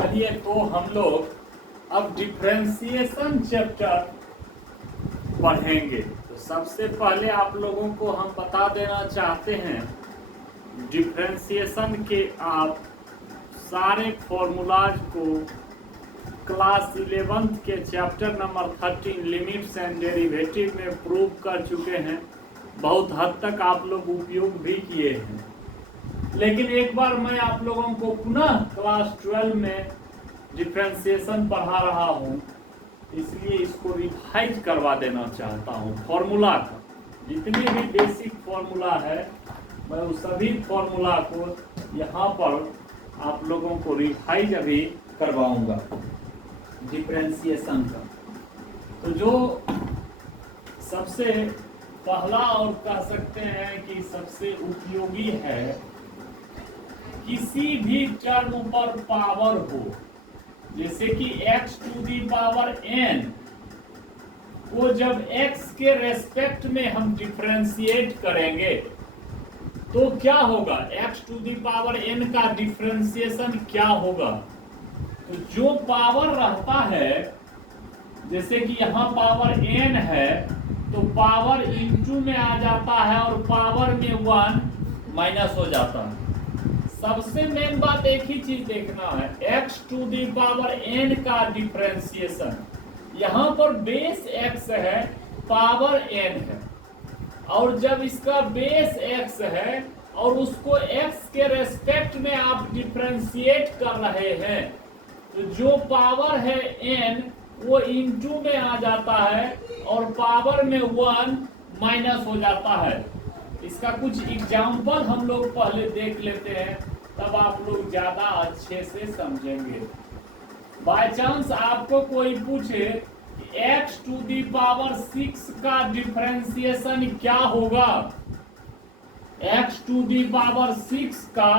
चलिए तो हम लोग अब डिफरेंशिएशन चैप्टर पढ़ेंगे। तो सबसे पहले आप लोगों को हम बता देना चाहते हैं डिफरेंशिएशन के आप सारे फॉर्मूलाज को क्लास 11th के chapter number 13 limits and derivative में प्रूव कर चुके हैं। बहुत हद तक आप लोग उपयोग भी किए हैं, लेकिन एक बार मैं आप लोगों को पुनः क्लास 12 में डिफरेंशिएशन पढ़ा रहा हूं, इसलिए इसको रिवाइज करवा देना चाहता हूं। फॉर्मूला का जितने भी बेसिक फॉर्मूला है मैं उस सभी फॉर्मूला को यहाँ पर आप लोगों को रिवाइज अभी करवाऊंगा डिफरेंशिएशन का। तो जो सबसे पहला और कह सकते हैं कि सबसे उपयोगी है, किसी भी टर्म पर पावर हो, जैसे कि x to the power n को जब x के रेस्पेक्ट में हम डिफरेंशिएट करेंगे तो क्या होगा, x to the power n का डिफरेंशिएशन क्या होगा। तो जो पावर रहता है, जैसे कि यहाँ पावर n है तो पावर इंटू में आ जाता है और पावर में 1 माइनस हो जाता है। सबसे मेन बात एक ही चीज देखना है, x to the power n का डिफरेंशिएशन, यहाँ पर बेस x है, पावर n है, और जब इसका बेस x है और उसको x के रेस्पेक्ट में आप डिफरेंशिएट कर रहे हैं तो जो पावर है n वो इंटू में आ जाता है और पावर में 1 माइनस हो जाता है। इसका कुछ एग्जाम्पल हम लोग पहले देख लेते हैं, तब आप लोग ज्यादा अच्छे से समझेंगे। बाय चांस आपको कोई पूछे कि x टू दी पावर 6 का डिफरेंशिएशन क्या होगा, x टू दी पावर 6 का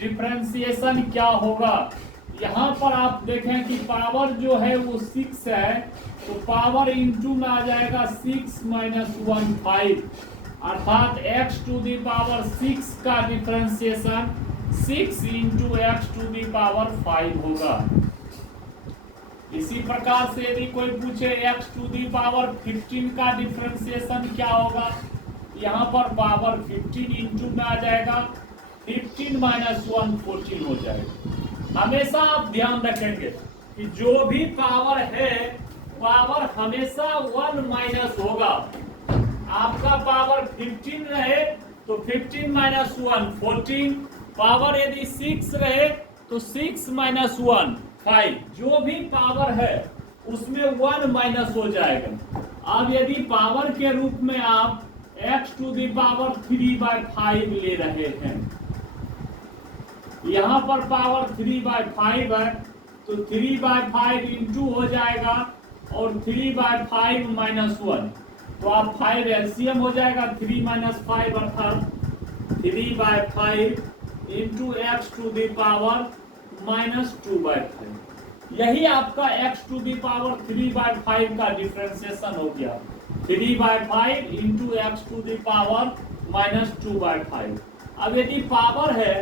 डिफरेंशिएशन क्या होगा। यहाँ पर आप देखें कि पावर जो है वो 6 है तो पावर इंटू में आ जाएगा 6 माइनस 1 5, अर्थात x टू दी पावर 6 का differentiation 6 into x to the power 5 होगा। इसी प्रकार से यदि कोई पूछे x टू दी पावर 15 का डिफरेंशिएशन क्या होगा, यहाँ पर पावर 15 इंटू में आ जाएगा, 15 माइनस 1 14 हो जाएगा। हमेशा आप ध्यान रखेंगे कि जो भी पावर है पावर हमेशा 1 माइनस होगा। आपका पावर 15 रहे तो 15 माइनस 1 14, पावर यदि 6 रहे तो 6 माइनस 1 5, जो भी पावर है उसमें 1 माइनस हो जाएगा। अब यदि पावर के रूप में आप x टू दी पावर 3/5 ले रहे हैं, यहाँ पर पावर 3/5 है तो 3/5 इंटू हो जाएगा और 3/5 माइनस 1, तो आप 5 एलसीएम हो जाएगा, 3 माइनस 5 अर्थात 3/5 into x to the power minus 2/5। यही आपका x टू दी पावर 3/5 का डिफरेंशिएशन हो गया, 3/5 into x to the power minus 2/5। अब यदि पावर है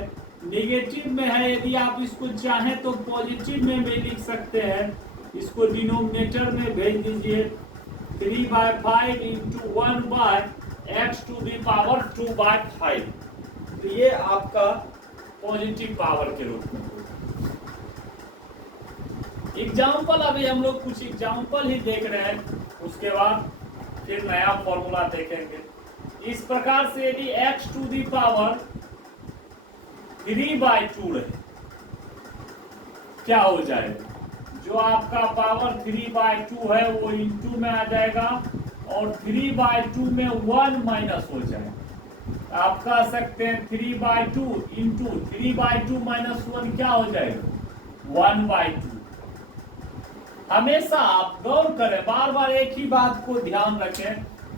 नेगेटिव में है, यदि आप इसको चाहें तो पॉजिटिव में भी लिख सकते हैं, इसको डिनोमिनेटर में भेज दीजिए, 3/5 into 1/x to the power 2/5। तो ये आपका पॉजिटिव पावर के रूप में होगा। एग्जाम्पल अभी हम लोग कुछ एग्जाम्पल ही देख रहे हैं, उसके बाद फिर नया फॉर्मूला देखेंगे। इस प्रकार से यदि x टू दी पावर 3/2 है, क्या हो जाएगा, जो आपका पावर 3/2 है वो इंटू में आ जाएगा और 3/2 में 1 माइनस हो जाएगा। आप कह सकते हैं 3/2 इंटू 3/2 माइनस 1 क्या हो जाएगा, 1/2। हमेशा आप गौर करें, बार बार एक ही बात को ध्यान रखें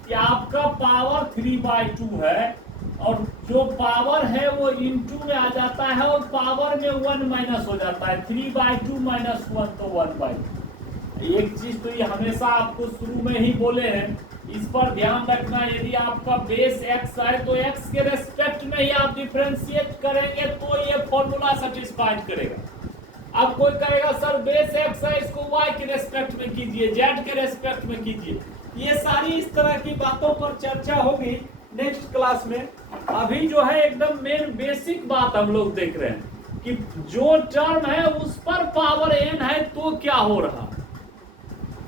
कि आपका पावर 3/2 है और जो पावर है वो इंटू में आ जाता है और पावर में 1 माइनस हो जाता है, 3/2 माइनस 1 तो 1/2। एक चीज तो ये हमेशा आपको शुरू में ही बोले हैं, इस पर ध्यान रखना। यदि आपका बेस x है तो x के रेस्पेक्ट में ही आप डिफरेंशिएट करेंगे तो ये फॉर्मूला सेटिस्फाइड करेगा। अब कोई कहेगा सर बेस एक्स है, इसको वाई के रेस्पेक्ट में कीजिए, जेड के रेस्पेक्ट में कीजिए। ये सारी इस तरह की बातों पर चर्चा होगी नेक्स्ट क्लास में। अभी जो है एकदम मेन बेसिक बात हम लोग देख रहे हैं कि जो टर्म है उस पर पावर n है तो क्या हो रहा।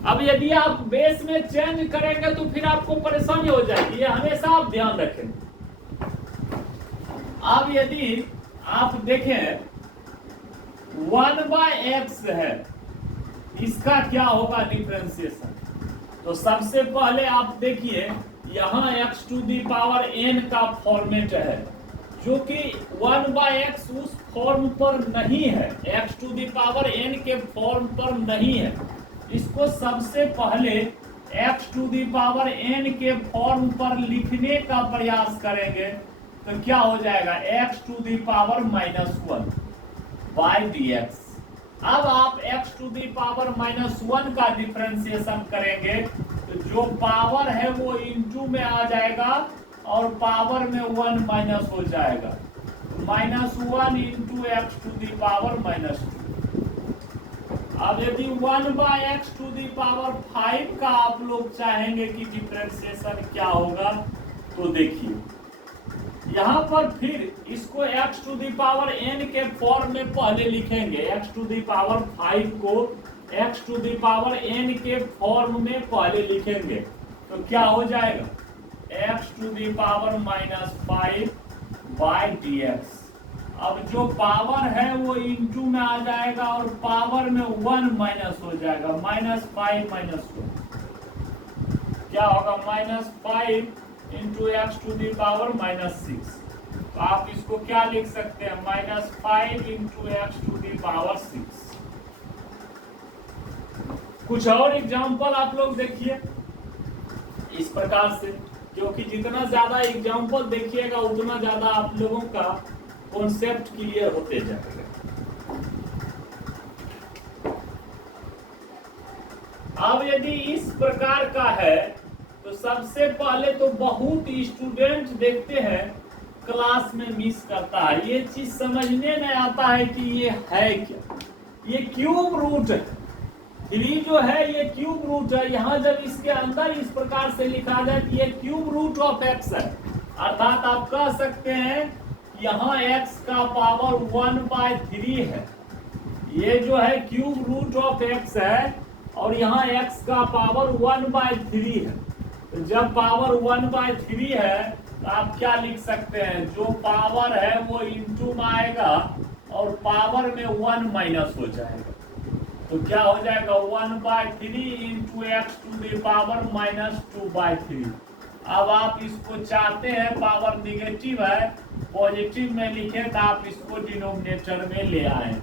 अब यदि आप बेस में चेंज करेंगे तो फिर आपको परेशानी हो जाएगी, ये हमेशा आप ध्यान रखें। अब यदि आप देखें 1/x है, इसका क्या होगा डिफरेंशिएशन। तो सबसे पहले आप देखिए यहाँ x to the power n का फॉर्मेट है, जो कि 1/x उस फॉर्म पर नहीं है, x to the power n के फॉर्म पर नहीं है। इसको सबसे पहले x to the power n के फॉर्म पर लिखने का प्रयास करेंगे तो क्या हो जाएगा, x to the power -1 by dx। अब आप x टू दी पावर -1 का डिफरेंशिएशन करेंगे तो जो पावर है वो इनटू में आ जाएगा और पावर में 1 माइनस हो जाएगा, -1 into x to the power -2। अब यदि 1/x टू दी पावर 5 का आप लोग चाहेंगे कि डिफरेंशिएशन क्या होगा तो देखिए यहाँ पर फिर इसको x to the power n के फॉर्म में पहले लिखेंगे, x टू दी पावर 5 को x to the power n के फॉर्म में पहले लिखेंगे तो क्या हो जाएगा, x to the power -5 by dx। अब जो पावर है वो इनटू में आ जाएगा और पावर में 1 माइनस हो जाएगा, -5 -1 क्या होगा, -5 into x to the power -6। तो आप इसको क्या लिख सकते हैं, -5 into x to the power 6। कुछ और एग्जाम्पल आप लोग देखिए इस प्रकार से, क्योंकि जितना ज्यादा एग्जाम्पल देखिएगा उतना ज्यादा आप लोगों का कॉन्सेप्ट क्लियर होते जाएगा। अब यदि इस प्रकार का है तो सबसे पहले तो बहुत स्टूडेंट देखते हैं क्लास में मिस करता है, ये चीज समझने में आता है कि ये है क्या, ये क्यूब रूट है। 3 जो है ये क्यूब रूट है, यहाँ जब इसके अंदर इस प्रकार से लिखा जाए कि ये क्यूब रूट ऑफ x है, अर्थात आप कह सकते हैं यहाँ x का पावर 1/3 है, ये जो है क्यूब रूट ऑफ x है और यहाँ x का पावर 1/3 है। तो जब पावर 1/3 है तो आप क्या लिख सकते हैं, जो पावर है वो इनटू में आएगा और पावर में 1 माइनस हो जाएगा तो क्या हो जाएगा, 1/3 into x to the power -2/3। अब आप इसको चाहते हैं पावर निगेटिव है पॉजिटिव में लिखे तो आप इसको डिनोमिनेटर में ले आए,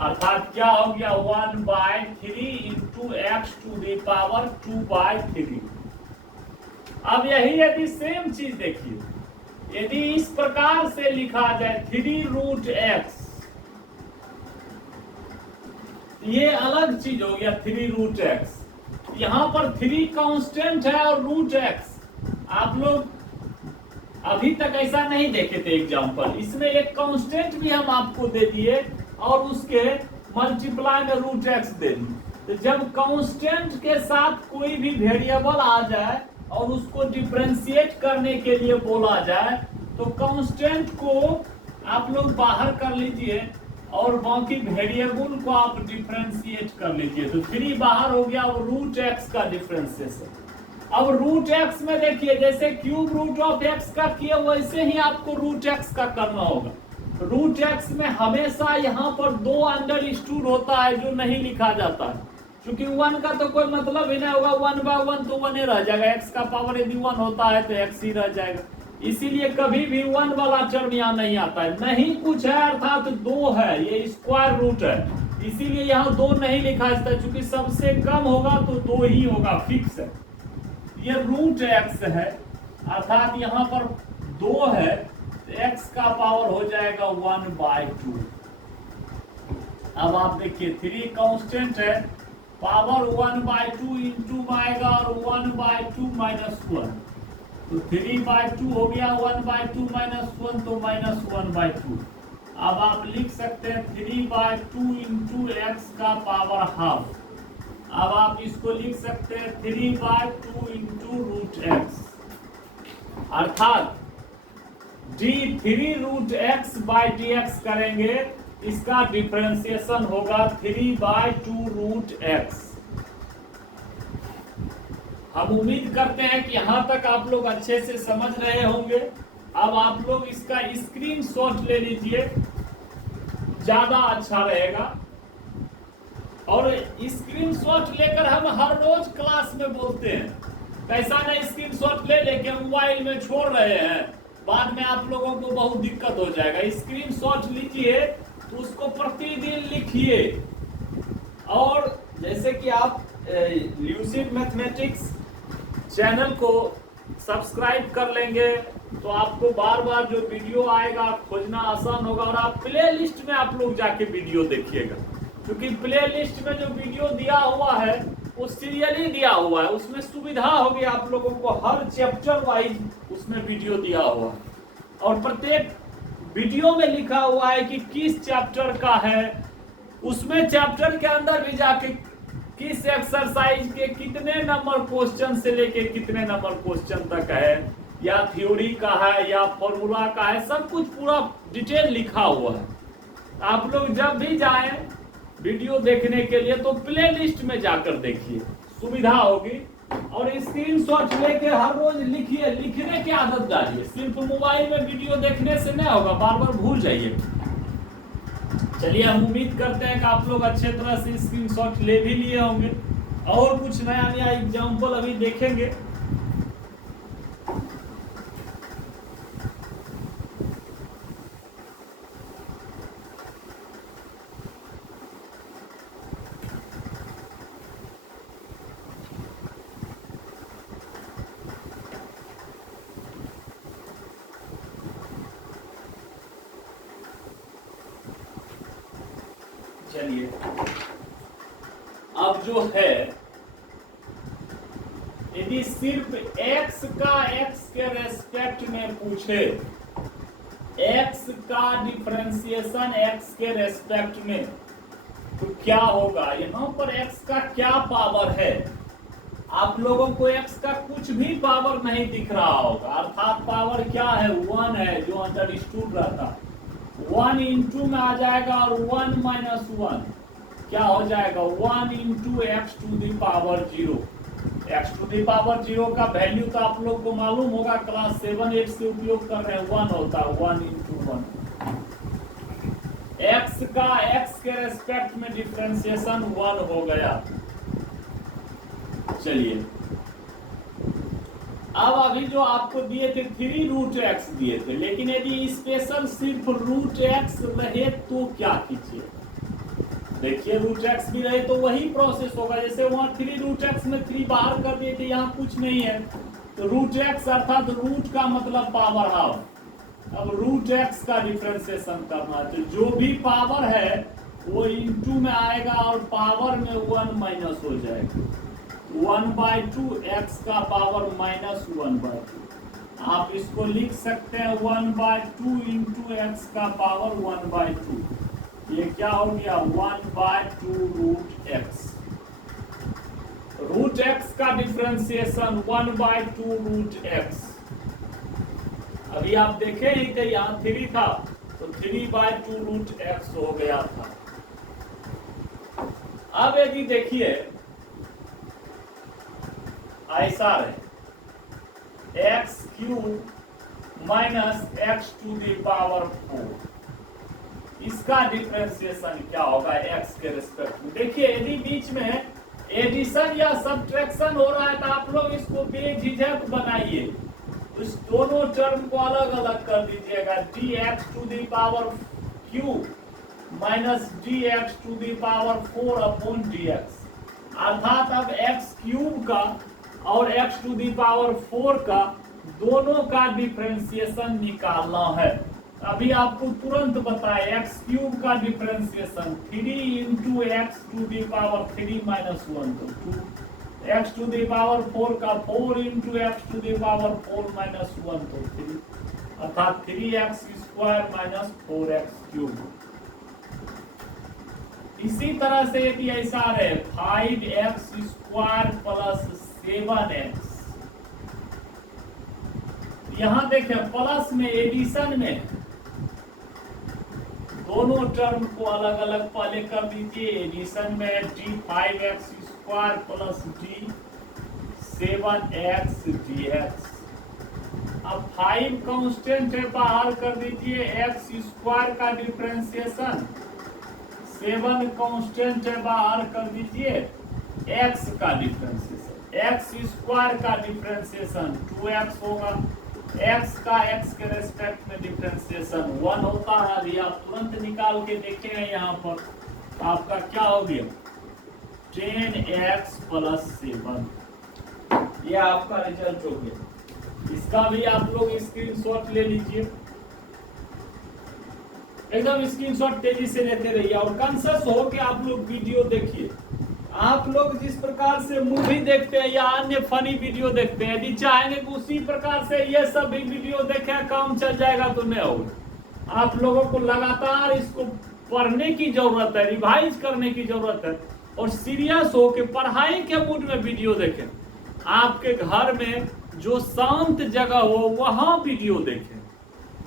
अर्थात क्या हो गया, 1/3 into x to the power 2/3। अब यही यदि सेम चीज देखिए, यदि इस प्रकार से लिखा जाए 3√x, ये अलग चीज हो गया 3√x। यहाँ पर 3 कांस्टेंट है और √x आप लोग अभी तक ऐसा नहीं देखे थे एग्जाम्पल, इसमें एक कांस्टेंट भी हम आपको दे दिए और उसके मल्टीप्लाई में √x दे दिए। तो जब कांस्टेंट के साथ कोई भी वेरिएबल आ जाए और उसको डिफरेंशिएट करने के लिए बोला जाए तो कांस्टेंट को आप लोग बाहर कर लीजिए और बाकी वेरिएबल को आप डिफरेंशिएट कर लीजिए। तो 3 बाहर हो गया और √x का डिफरेंशिएशन। अब √x में देखिए जैसे क्यूब रूट ऑफ x का किया वैसे ही आपको √x का करना होगा। √x में हमेशा यहाँ पर 2 अंडरस्टूड होता है जो नहीं लिखा जाता है, क्योंकि 1 का तो कोई मतलब ही नहीं होगा, 1/1 तो 1 ही रह जाएगा, x का पावर यदि 1 होता है तो x ही रह जाएगा, इसीलिए कभी भी 1 वाला टर्म यहाँ नहीं आता है। नहीं कुछ है अर्थात 2 है, ये स्क्वायर रूट है, इसीलिए यहाँ 2 नहीं लिखा जाता, क्योंकि सबसे कम होगा तो 2 ही होगा, फिक्स है। ये √x है अर्थात यहाँ पर 2 है तो x का पावर हो जाएगा 1/2। अब आप देखिए 3 कांस्टेंट है, पावर 1/2 इंटू आएगा और 1/2 -1 तो 3/2 हो गया, 1/2 -1 तो -1/2। अब आप लिख सकते हैं 3/2 इंटू एक्स का पावर हाफ। अब आप इसको लिख सकते हैं 3/2 इंटू रूट एक्स, अर्थात d3√x/dx करेंगे, इसका डिफरेंशिएशन होगा 3/2 रूट एक्स। हम उम्मीद करते हैं कि यहां तक आप लोग अच्छे से समझ रहे होंगे। अब आप लोग इसका स्क्रीनशॉट ले लीजिए, ज्यादा अच्छा रहेगा। और स्क्रीनशॉट लेकर हम हर रोज क्लास में बोलते हैं, कैसा ना स्क्रीनशॉट ले लेके मोबाइल में छोड़ रहे हैं, बाद में आप लोगों को बहुत दिक्कत हो जाएगा। स्क्रीनशॉट लीजिए तो उसको प्रतिदिन लिखिए। और जैसे कि आप ल्यूसिड मैथमेटिक्स चैनल को सब्सक्राइब कर लेंगे तो आपको बार बार जो वीडियो आएगा खोजना आसान होगा। और आप प्ले लिस्ट में आप लोग जाके वीडियो देखिएगा, क्योंकि प्ले लिस्ट में जो वीडियो दिया हुआ है वो सीरियली दिया हुआ है, उसमें सुविधा होगी आप लोगों को, हर चैप्टर वाइज उसमें वीडियो दिया हुआ है। और प्रत्येक वीडियो में लिखा हुआ है कि किस चैप्टर का है, उसमें चैप्टर के अंदर भी जाके किस एक्सरसाइज के कितने नंबर क्वेश्चन से लेके कितने नंबर क्वेश्चन तक है, या थ्योरी का है या फॉर्मूला का है, सब कुछ पूरा डिटेल लिखा हुआ है। आप लोग जब भी जाएं वीडियो देखने के लिए तो प्ले लिस्ट में जाकर देखिए, सुविधा होगी। और स्क्रीनशॉट लेके हर रोज लिखिए, लिखने की आदत डालिए। सिर्फ मोबाइल में वीडियो देखने से नहीं होगा, बार बार भूल जाइए। चलिए, हम उम्मीद करते हैं कि आप लोग अच्छे तरह से स्क्रीनशॉट ले भी लिए होंगे। और कुछ नया नया एग्जाम्पल अभी देखेंगे। चलिए, अब जो है, यदि सिर्फ x का x के रेस्पेक्ट में पूछे, x का डिफरेंशिएशन x के रेस्पेक्ट में, तो क्या होगा? यहाँ पर x का क्या पावर है? आप लोगों को x का कुछ भी पावर नहीं दिख रहा होगा, अर्थात पावर क्या है? 1 है, जो अंडरस्टूड रहता। 1 इंटू में आ जाएगा और 1 माइनस 1 क्या हो जाएगा? 1 into x to the power 0। X to the power 0 का वैल्यू तो आप लोग को मालूम होगा, क्लास 7-8 से उपयोग कर रहे हैं। 1 होता है 1 इंटू 1। एक्स का एक्स के रेस्पेक्ट में डिफरेंशिएशन 1 हो गया। चलिए, अब अभी जो आपको दिए थे 3√x दिए थे, लेकिन यदि स्पेशल सिर्फ √x रहे तो क्या कीजिए? देखिए, √x भी रहे तो वही प्रोसेस होगा, जैसे वहां 3√x में 3 बाहर कर दिए थे, यहाँ कुछ नहीं है तो √x अर्थात रूट का मतलब पावर हाफ। अब √x का डिफरेंशिएशन करना है तो जो भी पावर है वो इंटू में आएगा और पावर में 1 माइनस हो जाएगा। 1/2 x का पावर माइनस 1/2। आप इसको लिख सकते हैं 1/2 इंटू एक्स का पावर 1/2। ये क्या हो गया? 1/2 रूट एक्स। रूट एक्स का डिफरेंशिएशन 1/2 रूट एक्स। अभी आप देखे ही थे, यहाँ 3 था तो 3/2 रूट एक्स हो गया था। अब यदि देखिए ऐसा है x³ minus x to the power 4, इसका डिफरेंशिएशन क्या होगा x के रिस्पेक्ट में? देखिए, यदि बीच में एडिशन या सब्ट्रैक्शन हो रहा है तो आप लोग इसको बेझिझक बनाइए, उस दोनों टर्म को अलग अलग कर दीजिएगा। dx³ minus dx⁴ upon dx, अर्थात अब x³ का और x⁴ का दोनों का डिफरेंशिएशन निकालना है। अभी आपको तुरंत बताए, x³ का डिफरेंशिएशन 3 इंटू x⁴ माइनस 1 तो 2, x⁴ का 4 इंटू x⁴ माइनस 1 तो 3, अर्थात 3x² square minus 4x cube. इसी तरह से यदि ऐसा रहे 5x स्क्वायर प्लस 7x, यहां देखें प्लस में एडिशन में दोनों टर्म को अलग अलग पहले कर दीजिए। एडिशन में d5x square plus d7x dx। अब 5 कांस्टेंट है, बाहर कर दीजिए x स्क्वायर का डिफरेंशिएशन, 7 कांस्टेंट है, बाहर कर दीजिए x का डिफरेंशिएशन। x स्क्वायर का डिफरेंशिएशन 2x होगा, x का x के रेस्पेक्ट में डिफरेंशिएशन 1 होता है। अभी आप तुरंत निकाल के देखेंगे यहाँ पर, तो आपका क्या हो गया 10x प्लस 7, ये आपका रिजल्ट हो गया। इसका भी आप लोग स्क्रीनशॉट ले लीजिए, एकदम स्क्रीनशॉट तेजी से लेते रहिए और कॉन्शियस हो के आप लोग वीडियो देखिए। आप लोग जिस प्रकार से मूवी देखते हैं या अन्य फनी वीडियो देखते हैं, यदि चाहेंगे कि उसी प्रकार से ये सब भी वीडियो देखें, काम चल जाएगा तो नहीं होगा। आप लोगों को लगातार इसको पढ़ने की जरूरत है, रिवाइज करने की जरूरत है और सीरियस हो के पढ़ाई के मूड में वीडियो देखें। आपके घर में जो शांत जगह हो वहां वीडियो देखें,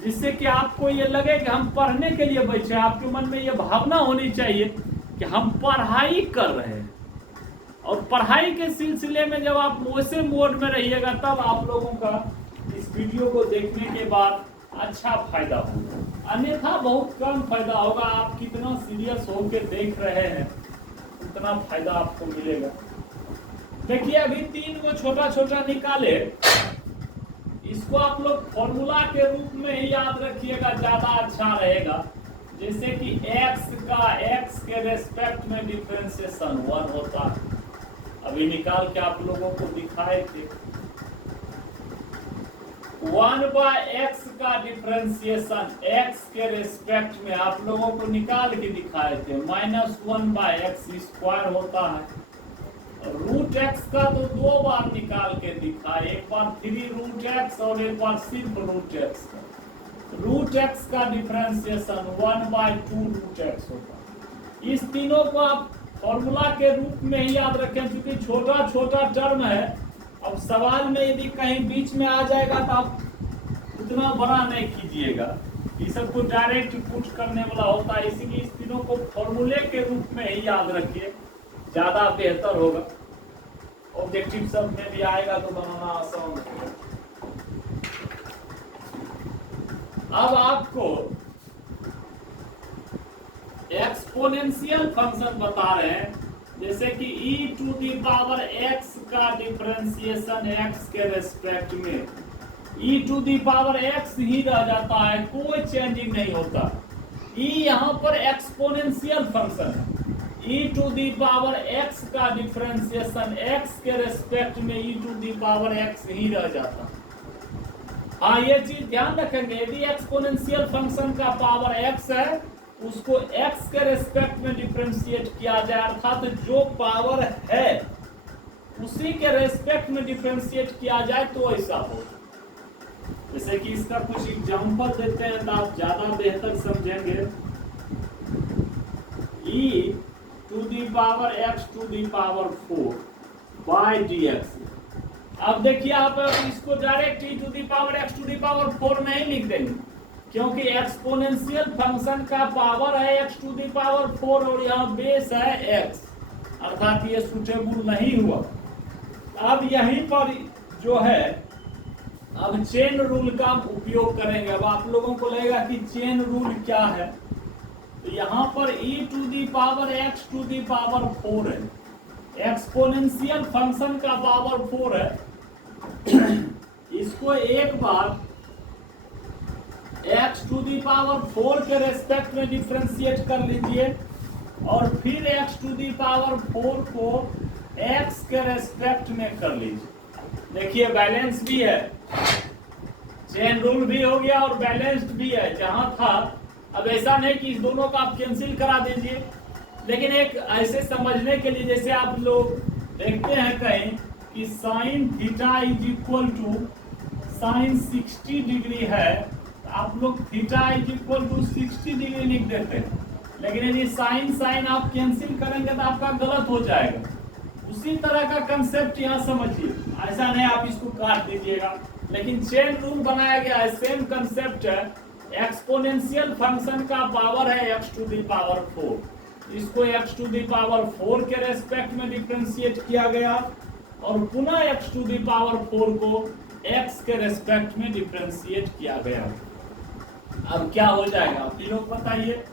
जिससे कि आपको ये लगे कि हम पढ़ने के लिए बैठे हैं। आपके मन में ये भावना होनी चाहिए कि हम पढ़ाई कर रहे हैं, और पढ़ाई के सिलसिले में जब आप वैसे मोड में रहिएगा तब आप लोगों का इस वीडियो को देखने के बाद अच्छा फायदा होगा, अन्यथा बहुत कम फायदा होगा। आप कितना सीरियस होकर देख रहे हैं उतना फायदा आपको मिलेगा। देखिए अभी 3 को छोटा छोटा निकाले, इसको आप लोग फॉर्मूला के रूप में ही याद रखिएगा, ज्यादा अच्छा रहेगा। जैसे कि x का x के रेस्पेक्ट में डिफरेंशिएशन 1 होता है, अभी निकाल के आप लोगों को दिखाए थे। 1/x का डिफरेंशिएशन x के रेस्पेक्ट में आप लोगों को निकाल के दिखाए थे, -1/x स्क्वायर होता है। √x का तो 2 बार निकाल के दिखाए, एक बार 3√x और एक बार सिर्फ √x का। √x का डिफरेंशिएशन 1/2√x होगा। इस तीनों को आप फॉर्मूला के रूप में ही याद रखें, क्योंकि छोटा छोटा टर्म है। अब सवाल में यदि कहीं बीच में आ जाएगा तो आप उतना बड़ा नहीं कीजिएगा, ये सब को डायरेक्ट पुट करने वाला होता है, इसीलिए इस तीनों को फॉर्मूले के रूप में ही याद रखिए, ज्यादा बेहतर होगा। ऑब्जेक्टिव सब में भी आएगा तो बनाना आसान होगा। अब आपको एक्सपोनेंशियल फंक्शन बता रहे हैं, जैसे कि e⁻x का डिफरेंशिएशन x के रेस्पेक्ट में e⁻x ही रह जाता है, कोई चेंजिंग नहीं होता। e यहाँ पर एक्सपोनेंशियल फंक्शन है, e⁻x का डिफरेंशिएशन x के रेस्पेक्ट में e⁻x ही रह जाता है। हाँ, ये चीज ध्यान रखेंगे, यदि एक्सपोनेंशियल फंक्शन का पावर x है उसको x के रेस्पेक्ट में डिफरेंशिएट किया जाए, अर्थात जो पावर है उसी के रेस्पेक्ट में डिफरेंशिएट किया जाए तो ऐसा हो। जैसे कि इसका कुछ एग्जांपल देते हैं तो आप ज्यादा बेहतर समझेंगे। e⁻x⁴ dx। अब देखिए आप इसको डायरेक्ट e⁻x⁴ नहीं लिख देंगे, क्योंकि एक्सपोनेंशियल फंक्शन का पावर है x⁴ और यहाँ बेस है x, अर्थात ये सुटेबल नहीं हुआ। अब यहीं पर जो है अब चेन रूल का उपयोग करेंगे। अब आप लोगों को लगेगा कि चेन रूल क्या है, तो यहाँ पर e⁻x⁴ है, एक्सपोनेंशियल फंक्शन का पावर 4 है। इसको एक बार x⁴ के रेस्पेक्ट में डिफरेंशिएट कर लीजिए और फिर x⁴ को x के रेस्पेक्ट में कर लीजिए। देखिए बैलेंस भी है, चेन रूल भी हो गया और बैलेंस्ड भी है जहां था। अब ऐसा नहीं कि इस दोनों का आप कैंसिल करा दीजिए, लेकिन एक ऐसे समझने के लिए, जैसे आप लोग देखते हैं कहीं कि sin θ = sin 60 डिग्री है आप लोग theta is equal to 60 degree लिख देते हैं, लेकिन यदि साइन साइन आप कैंसिल करेंगे तो आपका गलत हो जाएगा। उसी तरह का कंसेप्ट यहाँ समझिए, ऐसा नहीं आप इसको काट दीजिएगा, लेकिन चेन रूल बनाया गया है, सेम कंसेप्ट है। एक्सपोनेंशियल फंक्शन का पावर है x टू दी पावर 4, इसको x टू दी पावर 4 के रेस्पेक्ट में डिफरेंशिएट किया गया और पुनः x टू दी पावर 4 को x के रेस्पेक्ट में डिफरेंशिएट किया गया। अब क्या हो जाएगा आप लोग बताइए।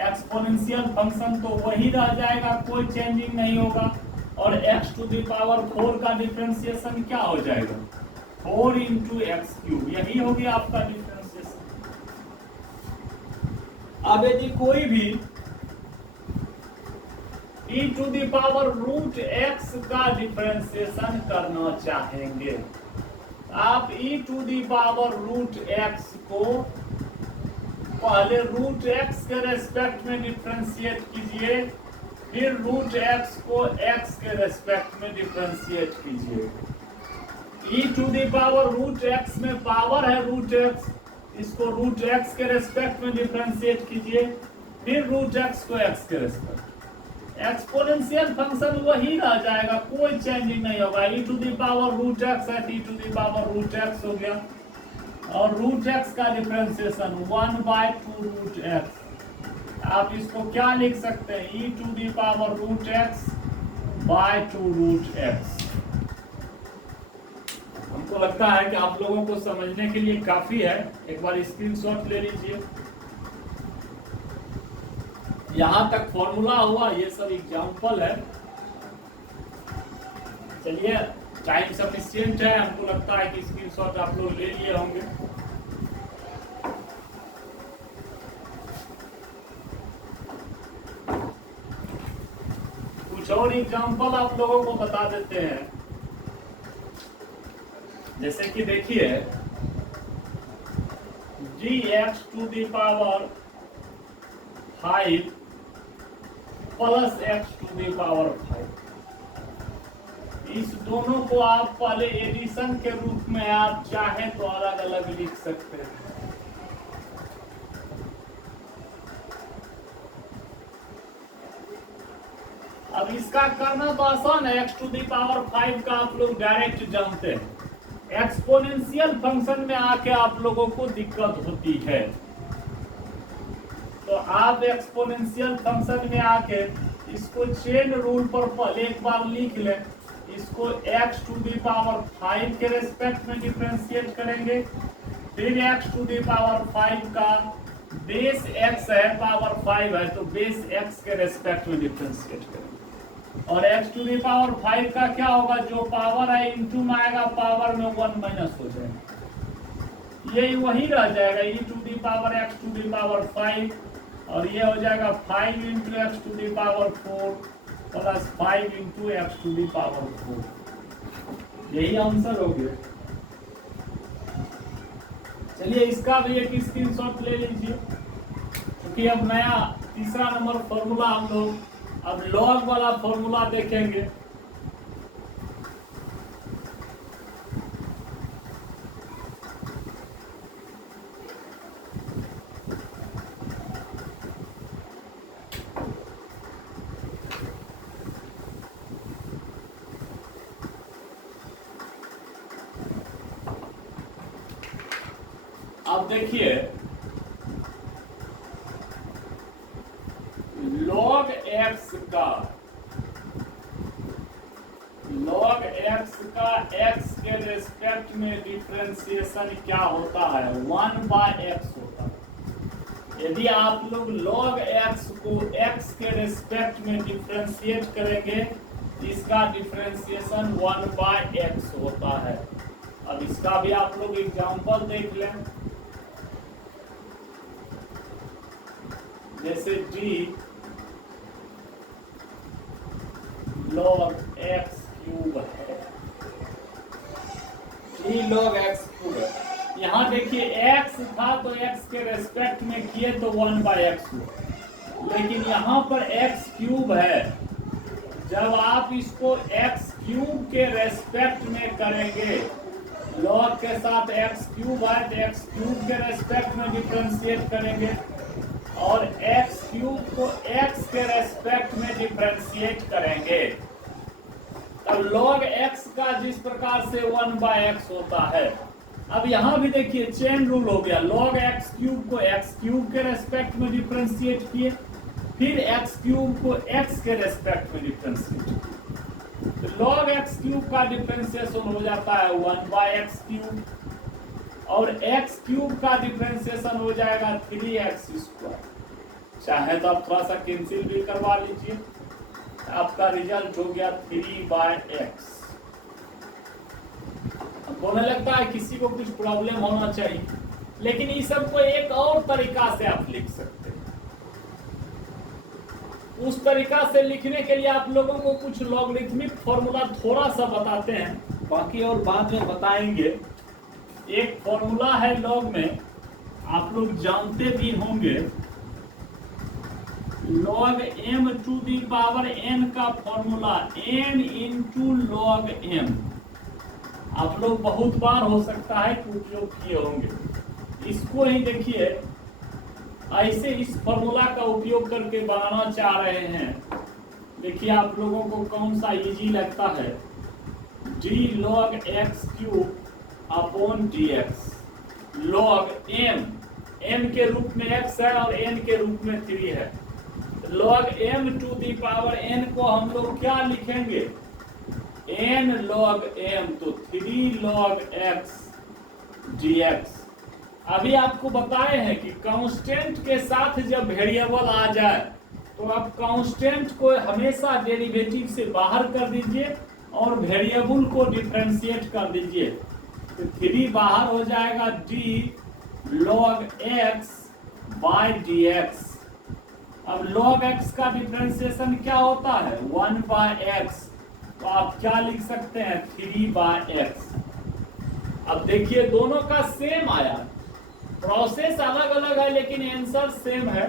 एक्सपोनेंशियल फंक्शन तो वही रह जाएगा, कोई चेंजिंग नहीं होगा, और x टू दी पावर 4 का डिफरेंशिएशन क्या हो जाएगा, 4 इंटू एक्स क्यूब, यही हो गया आपका डिफरेंशिएशन। अब यदि कोई भी e to the power root x का डिफरेंशिएशन करना चाहेंगे, आप e to the power root x को पहले रूट x के रेस्पेक्ट में डिफरेंशिएट कीजिए, फिर रूट x को x के रेस्पेक्ट में डिफरेंशिएट कीजिए। e to the power root x में पावर है रूट x, इसको रूट x के रेस्पेक्ट में डिफरेंशिएट कीजिए, फिर रूट x को x के रेस्पेक्ट। एक्सपोनेंशियल फंक्शन वही रह जाएगा, कोई चेंजिंग नहीं होगा। e to the power root x है, e to the power root x हो गया, और रूट x का डिफरेंशिएशन 1/2 रूट x। आप इसको क्या लिख सकते हैं, e to the power root x by 2 root x। हमको लगता है कि आप लोगों को समझने के लिए काफी है, एक बार स्क्रीनशॉट ले लीजिए। यहां तक फॉर्मूला हुआ, ये सब एग्जांपल है। चलिए टाइम सफिशिएंट है, हमको लगता है कि स्क्रीनशॉट आप लोग ले लिए होंगे। कुछ और एग्जांपल आप लोगों को बता देते हैं, जैसे कि देखिए gx टू दी पावर 5 प्लस x टू दी पावर 5, इस दोनों को आप पहले एडिशन के रूप में आप चाहें तो अलग अलग लिख सकते हैं। अब इसका करना तो आसान है, x टू दी पावर 5 का आप लोग डायरेक्ट जानते हैं। एक्सपोनेंशियल फंक्शन में आके आप लोगों को दिक्कत होती है, तो आप एक्सपोनेंशियल फंक्शन में आके इसको चेन रूल पर पहले एक बार लिख लें, इसको x टू दी पावर 5 के रेस्पेक्ट में डिफरेंशिएट करेंगे, फिर x टू दी पावर 5 का बेस x है, पावर 5 है, तो बेस x के रेस्पेक्ट में डिफरेंशिएट करेंगे, और x टू दी पावर 5 का क्या होगा, जो पावर है इंटू में आएगा, पावर में 1 माइनस हो जाएगा, ये वही रह जाएगा e to the power x to the power 5, और ये हो जाएगा 5 into x to the power 4 plus 5 into x to the power 4, यही आंसर हो गया। चलिए इसका भी एक स्क्रीनशॉट ले लीजिए, क्योंकि अब नया तीसरा नंबर फॉर्मूला हम लोग अब लॉग वाला फॉर्मूला देखेंगे। अब देखिए log x का x के रेस्पेक्ट में डिफरेंशिएशन क्या होता है, 1/x होता है। यदि आप लोग log x को x के रेस्पेक्ट में डिफरेंशिएट करेंगे, इसका डिफरेंशिएशन 1/x होता है। अब इसका भी आप लोग एग्जांपल देख लें, जैसे d log x क्यूब है, d log x क्यूब है। यहाँ देखिए x था तो x के रेस्पेक्ट में किए तो 1/x हुआ, लेकिन यहाँ पर x क्यूब है, जब आप इसको x क्यूब के रेस्पेक्ट में करेंगे लॉग के साथ एक्स क्यूब है तो एक्स क्यूब के रेस्पेक्ट में डिफरेंशिएट करेंगे, और एक्स क्यूब को एक्स के रेस्पेक्ट में डिफरेंशिएट करेंगे। अब लॉग एक्स का जिस प्रकार से 1/x होता है, अब यहां भी देखिए चेन रूल हो गया। लॉग एक्स क्यूब को एक्स क्यूब के रेस्पेक्ट में डिफरेंशिएट किए, फिर एक्स क्यूब को एक्स के रेस्पेक्ट में डिफरेंशिएट, तो लॉग एक्स क्यूब का डिफरेंशिएशन हो जाता है 1/x क्यूब, और एक्स क्यूब का डिफरेंशिएशन हो जाएगा 3x²। चाहे तो आप थोड़ा सा कैंसिल भी करवा लीजिए, आपका रिजल्ट हो गया 3/x। बोलने लगता है किसी को कुछ प्रॉब्लम होना चाहिए, लेकिन इस सब को एक और तरीका से आप लिख सकते हैं। उस तरीका से लिखने के लिए आप लोगों को कुछ लॉगरिथमिक फॉर्मूला थोड़ा सा बताते हैं, बाकी और बाद में बताएंगे। एक फॉर्मूला है लॉग में, आप लोग जानते भी होंगे, log m to the power n का formula n into log m। आप लोग बहुत बार हो सकता है कि उपयोग किए होंगे। इसको ही देखिए, ऐसे इस फॉर्मूला का उपयोग करके बनाना चाह रहे हैं। देखिए आप लोगों को कौन सा इजी लगता है, d log x cube upon dx log m के रूप में x है और n के रूप में 3 है। log m to the power n को हम लोग क्या लिखेंगे, n log m, तो 3 log x dx। अभी आपको बताए हैं कि कांस्टेंट के साथ जब वेरिएबल आ जाए तो आप कांस्टेंट को हमेशा डेरिवेटिव से बाहर कर दीजिए और वेरिएबल को डिफरेंशिएट कर दीजिए, तो 3 बाहर हो जाएगा d log x by dx। अब log x का डिफरेंशिएशन क्या होता है 1/x, तो आप क्या लिख सकते हैं 3/x। अब देखिए दोनों का सेम आया, प्रोसेस अलग अलग है लेकिन आंसर सेम है,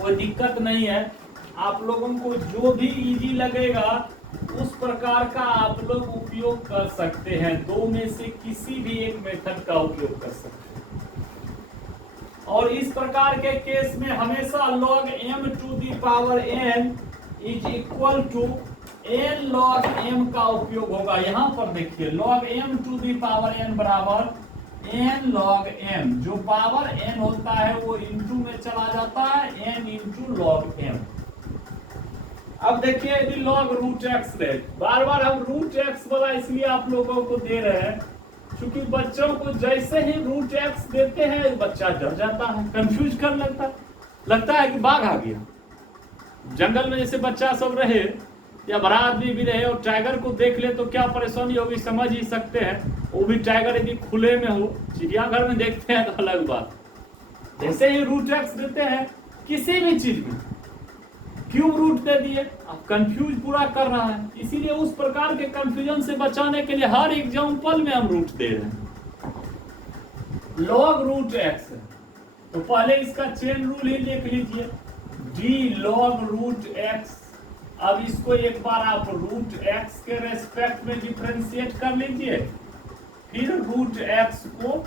कोई दिक्कत नहीं है। आप लोगों को जो भी इजी लगेगा उस प्रकार का आप लोग उपयोग कर सकते हैं, दो में से किसी भी एक मेथड का उपयोग कर सकते हैं। और इस प्रकार के केस में हमेशा log m to the power n is equal to n log m का उपयोग होगा। यहाँ पर देखिए log m to the power n बराबर n log m, जो पावर n होता है वो इंटू में चला जाता है, n इंटू log m। अब देखिए यदि log रूट एक्स ले, बार बार हम रूट एक्स वाला इसलिए आप लोगों को दे रहे हैं क्योंकि बच्चों को जैसे ही रूट एक्स देते हैं बच्चा डर जाता है, कंफ्यूज कर लगता है कि बाघ आ गया। जंगल में जैसे बच्चा सब रहे या बड़ा आदमी भी रहे और टाइगर को देख ले तो क्या परेशानी होगी समझ ही सकते हैं। वो भी टाइगर यदि खुले में हो, चिड़ियाघर में देखते हैं तो अलग बात। जैसे ही रूट एक्स देते हैं किसी भी चीज में, क्यूब रूट दे दिए, अब कंफ्यूज पूरा कर रहा है, इसीलिए उस प्रकार के कंफ्यूजन से बचाने के लिए हर एग्जांपल में हम रूट दे रहे हैं। log रूट एक्स, तो पहले इसका चेन रूल ही देख लीजिए, d log रूट एक्स। अब इसको एक बार आप रूट एक्स के रेस्पेक्ट में डिफरेंशिएट कर लीजिए, फिर रूट एक्स को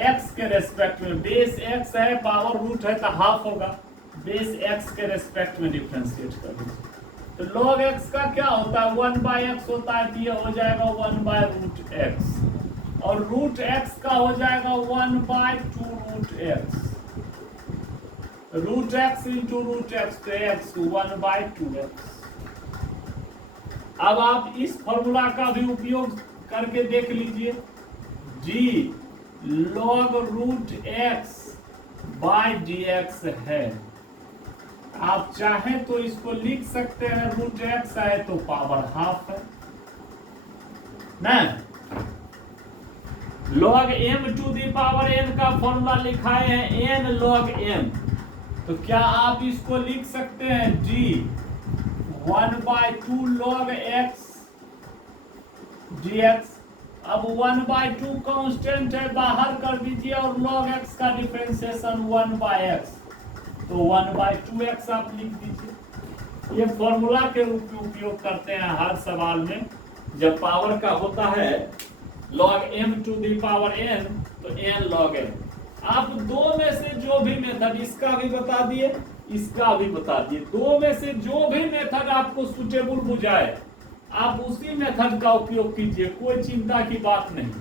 एक्स के रेस्पेक्ट में, बेस एक्स है पावर रूट है तो हाफ होगा, बेस एक्स के रेस्पेक्ट में डिफरेंशिएट कर दीजिए। तो log x का क्या होता है 1/x होता है, तो ये हो जाएगा 1/रूट x, और रूट x का हो जाएगा 1/2 root x। Root x into root x, तो x 1/2x। अब आप इस फॉर्मूला का भी उपयोग करके देख लीजिए, d log root x by dx है। आप चाहें तो इसको लिख सकते हैं, रूट एक्स है तो पावर हाफ है ना। log m to the power n का फॉर्मूला लिखाए हैं n log m, तो क्या आप इसको लिख सकते हैं d 1/2 log x dx। अब 1/2 कांस्टेंट है, बाहर कर दीजिए और log x का डिफरेंशिएशन 1/x, तो 1/2x आप लिख दीजिए। ये फॉर्मूला के रूप में उपयोग करते हैं हर सवाल में, जब पावर का होता है log m to the power n, तो n log m। आप दो में से जो भी मेथड, इसका भी बता दिए, इसका भी बता दिए, दो में से जो भी मेथड आपको सुटेबल बुझाए आप उसी मेथड का उपयोग कीजिए, कोई चिंता की बात नहीं।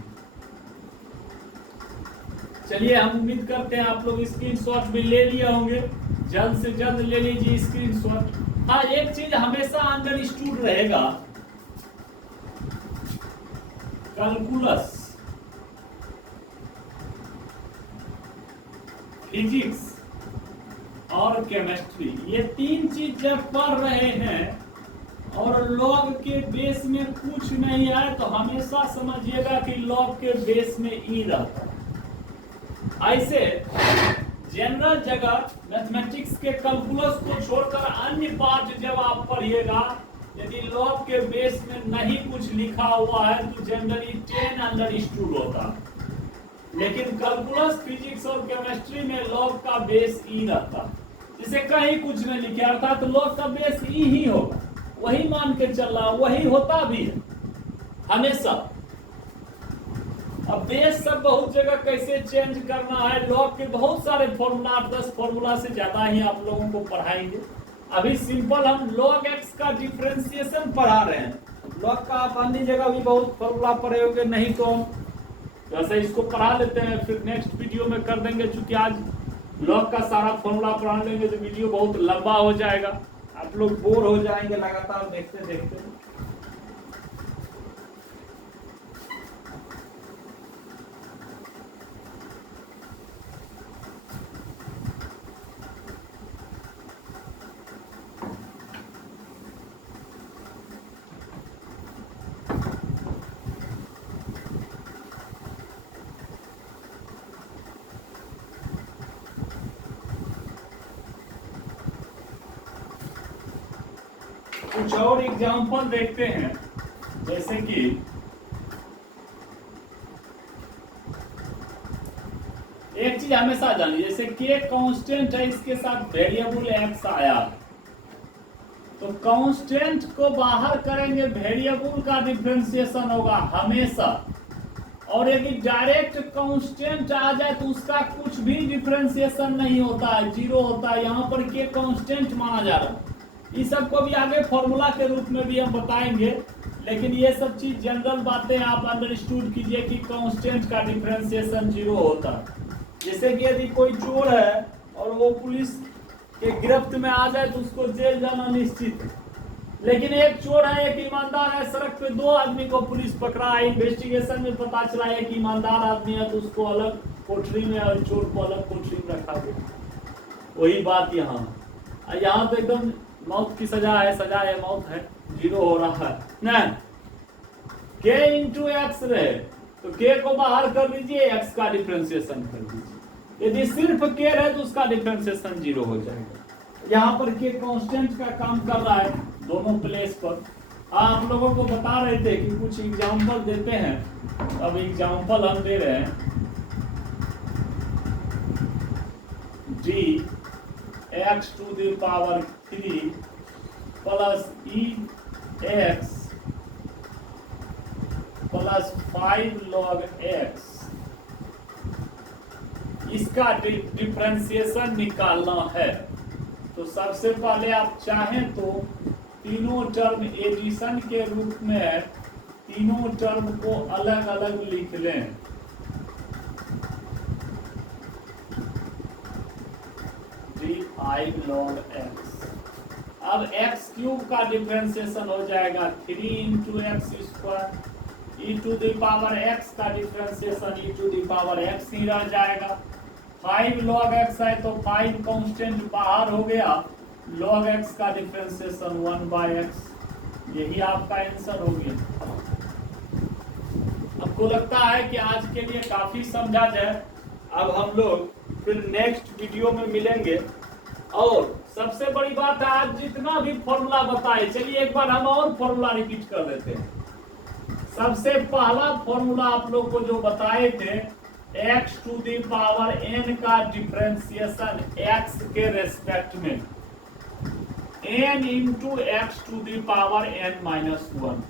चलिए, हम उम्मीद करते हैं आप लोग स्क्रीनशॉट भी ले लिए होंगे, जल्द से जल्द ले लीजिए स्क्रीनशॉट। हाँ, एक चीज हमेशा अंडरस्टूड रहेगा, कैलकुलस, फिजिक्स और केमिस्ट्री, ये तीन चीज जब पढ़ रहे हैं और लॉग के बेस में कुछ नहीं आए तो हमेशा समझिएगा कि लॉग के बेस में ई रहता है। ऐसे जनरल जगह मैथमेटिक्स के कैलकुलस को छोड़कर अन्य पार्ट जब आप पढ़िएगा, यदि लॉग के बेस में नहीं कुछ लिखा हुआ है तो जनरली 10 अंडरस्टूड होता है, लेकिन कैलकुलस, फिजिक्स और केमिस्ट्री में लॉग का बेस ई रहता है। जिसे कहीं कुछ नहीं लिखे अर्थात तो लॉग का बेस ई ही होगा, वही मान के चल रहा, वही होता भी है हमेशा। अब बेस सब बहुत जगह कैसे चेंज करना है, लॉग के बहुत सारे फॉर्मूला, 8-10 फॉर्मूला से ज्यादा ही आप लोगों को पढ़ाएंगे। अभी सिंपल हम log x का डिफरेंशिएशन पढ़ा रहे हैं, लॉग का आप अन्य जगह भी बहुत फॉर्मूला पढ़े होंगे, नहीं तो वैसे इसको पढ़ा लेते हैं, फिर नेक्स्ट वीडियो में कर देंगे। चूंकि आज लॉग का सारा फॉर्मूला पढ़ा लेंगे तो वीडियो बहुत लंबा हो जाएगा, आप लोग बोर हो जाएंगे लगातार देखते देखते। कुछ और एग्जाम्पल देखते हैं, जैसे कि एक चीज हमेशा जानिए, जैसे k कांस्टेंट है, इसके साथ वेरिएबल x आया, तो कांस्टेंट को बाहर करेंगे, वेरिएबल का डिफरेंशिएशन होगा हमेशा। और यदि डायरेक्ट कांस्टेंट आ जाए तो उसका कुछ भी डिफरेंशिएशन नहीं होता है, जीरो होता है। यहाँ पर k कांस्टेंट माना जा रहा है, इस सब को भी आगे फॉर्मूला के रूप में भी हम बताएंगे, लेकिन ये सब चीज जनरल बातें आप अंडरस्टूड कीजिए कि कांस्टेंट का डिफरेंशिएशन जीरो होता है। जैसे कि यदि कोई चोर है और वो पुलिस के गिरफ्त में आ जाए तो उसको जेल जाना निश्चित है, लेकिन एक चोर है, एक ईमानदार है, सड़क पे दो आदमी को पुलिस पकड़ा है, इन्वेस्टिगेशन में पता चला है कि ईमानदार आदमी है तो उसको अलग कोठरी में और चोर को अलग कोठरी में रखा गया। वही बात यहाँ तो एकदम मौत की सजा है, मौत है, जीरो हो रहा है ना। k इंटू एक्स रहे तो k को बाहर कर लीजिए, x का डिफरेंशिएशन कर दीजिए। यदि सिर्फ k रहे तो उसका डिफरेंशिएशन जीरो हो जाएगा। यहाँ पर k कांस्टेंट का काम कर रहा है दोनों प्लेस पर। आप लोगों को बता रहे थे कि कुछ एग्जाम्पल देते हैं, अब एग्जाम्पल हम दे रहे हैं। d x to the power 3 plus e x plus 5 log x, इसका डिफरेंशिएशन निकालना है। तो सबसे पहले आप चाहें तो तीनों टर्म एडिशन के रूप में तीनों टर्म को अलग अलग लिख लें। d5 log x, अब x क्यूब का डिफरेंशिएशन हो जाएगा 3 into x square, e to the power x का differentiation e to the power x ही रह जाएगा। 5 log x है तो 5 कांस्टेंट बाहर हो गया, log x का डिफरेंशिएशन 1/x, यही आपका आंसर हो गया। आपको लगता है कि आज के लिए काफी समझा जाए, अब हम लोग फिर नेक्स्ट वीडियो में मिलेंगे। और सबसे बड़ी बात है, आज जितना भी फॉर्मूला बताए, चलिए एक बार हम और फॉर्मूला रिपीट कर देते हैं। सबसे पहला फॉर्मूला आप लोग को जो बताए थे, x to the power n का डिफरेंशिएशन x के रेस्पेक्ट में n into x to the power n-1।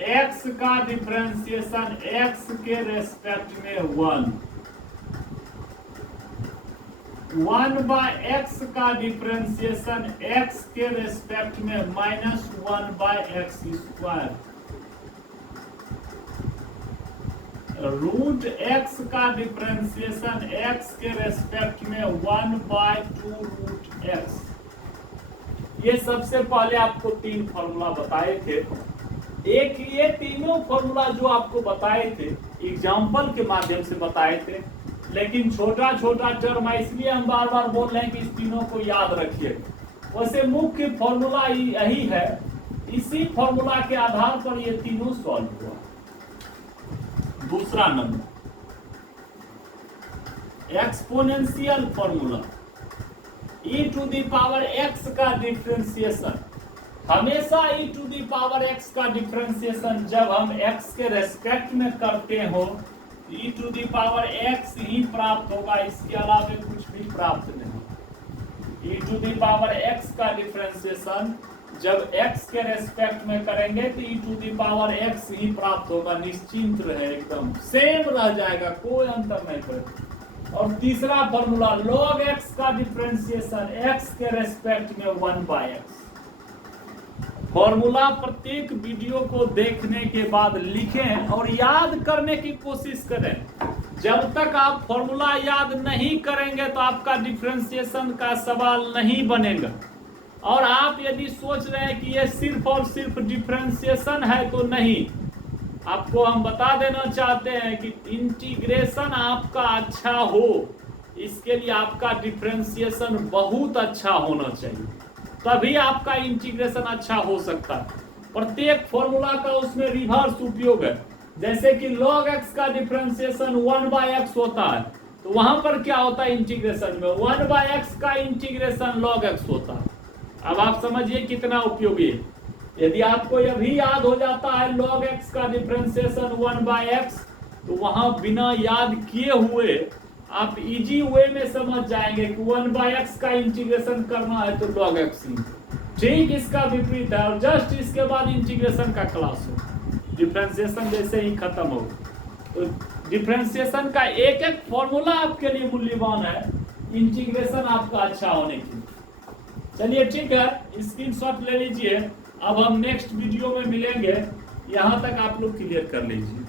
x का डिफरेंशिएशन x के रेस्पेक्ट में 1 बाय x का डिफरेंशिएशन x के रेस्पेक्ट में -1 by x square, root x का डिफरेंशिएशन x के रेस्पेक्ट में 1 बाय 2 रूट x। ये सबसे पहले आपको 3 फॉर्मूला बताए थे। एक ये तीनों फॉर्मूला जो आपको बताए थे एग्जाम्पल के माध्यम से बताए थे, लेकिन छोटा छोटा टर्म है इसलिए हम बार बार बोल रहे हैं कि इस तीनों को याद रखिए। वैसे मुख्य फॉर्मूला यही है, इसी फॉर्मूला के आधार पर ये तीनों सॉल्व हुआ। दूसरा number exponential formula, e to the power x का डिफरेंशिएशन, हमेशा e to the power x का डिफरेंशिएशन जब हम x के रेस्पेक्ट में करते हो e to the power x ही प्राप्त होगा, इसके अलावा कुछ भी प्राप्त नहीं। e to the power x का डिफरेंशिएशन जब x के रेस्पेक्ट में करेंगे तो e to the power x ही प्राप्त होगा, निश्चिंत रहे, एकदम सेम रह जाएगा, कोई अंतर नहीं पड़ेगा। और तीसरा फॉर्मूला log x का डिफरेंशिएशन x के रेस्पेक्ट में 1 बाय x। फॉर्मूला प्रत्येक वीडियो को देखने के बाद लिखें और याद करने की कोशिश करें। जब तक आप फॉर्मूला याद नहीं करेंगे तो आपका डिफरेंशिएशन का सवाल नहीं बनेगा। और आप यदि सोच रहे हैं कि ये सिर्फ और सिर्फ डिफरेंशिएशन है तो नहीं, आपको हम बता देना चाहते हैं कि इंटीग्रेशन आपका अच्छा हो, इसके लिए आपका डिफरेंशिएशन बहुत अच्छा होना चाहिए, तभी आपका इंटीग्रेशन अच्छा हो सकता है। प्रत्येक फॉर्मूला का उसमें रिवर्स उपयोग है। जैसे कि log x का डिफरेंशिएशन 1 बाय x होता है, तो वहां पर क्या होता है इंटीग्रेशन में 1 बाय x का इंटीग्रेशन log x होता है। अब आप समझिए कितना उपयोगी है। यदि आपको यह भी याद हो जाता है log x का डिफरेंशिएशन 1 बाय x, तो वहां बिना याद किए हुए आप इजी वे में समझ जाएंगे कि 1 बाय x का इंटीग्रेशन करना है तो log x ही। ठीक इसका विपरीत है, और जस्ट इसके बाद इंटीग्रेशन का क्लास हो, डिफरेंशिएशन जैसे ही खत्म हो। तो डिफरेंशिएशन का एक एक फॉर्मूला आपके लिए मूल्यवान है इंटीग्रेशन आपका अच्छा होने की। चलिए ठीक है, स्क्रीनशॉट ले लीजिए। अब हम नेक्स्ट वीडियो में मिलेंगे, यहाँ तक आप लोग क्लियर कर लीजिए।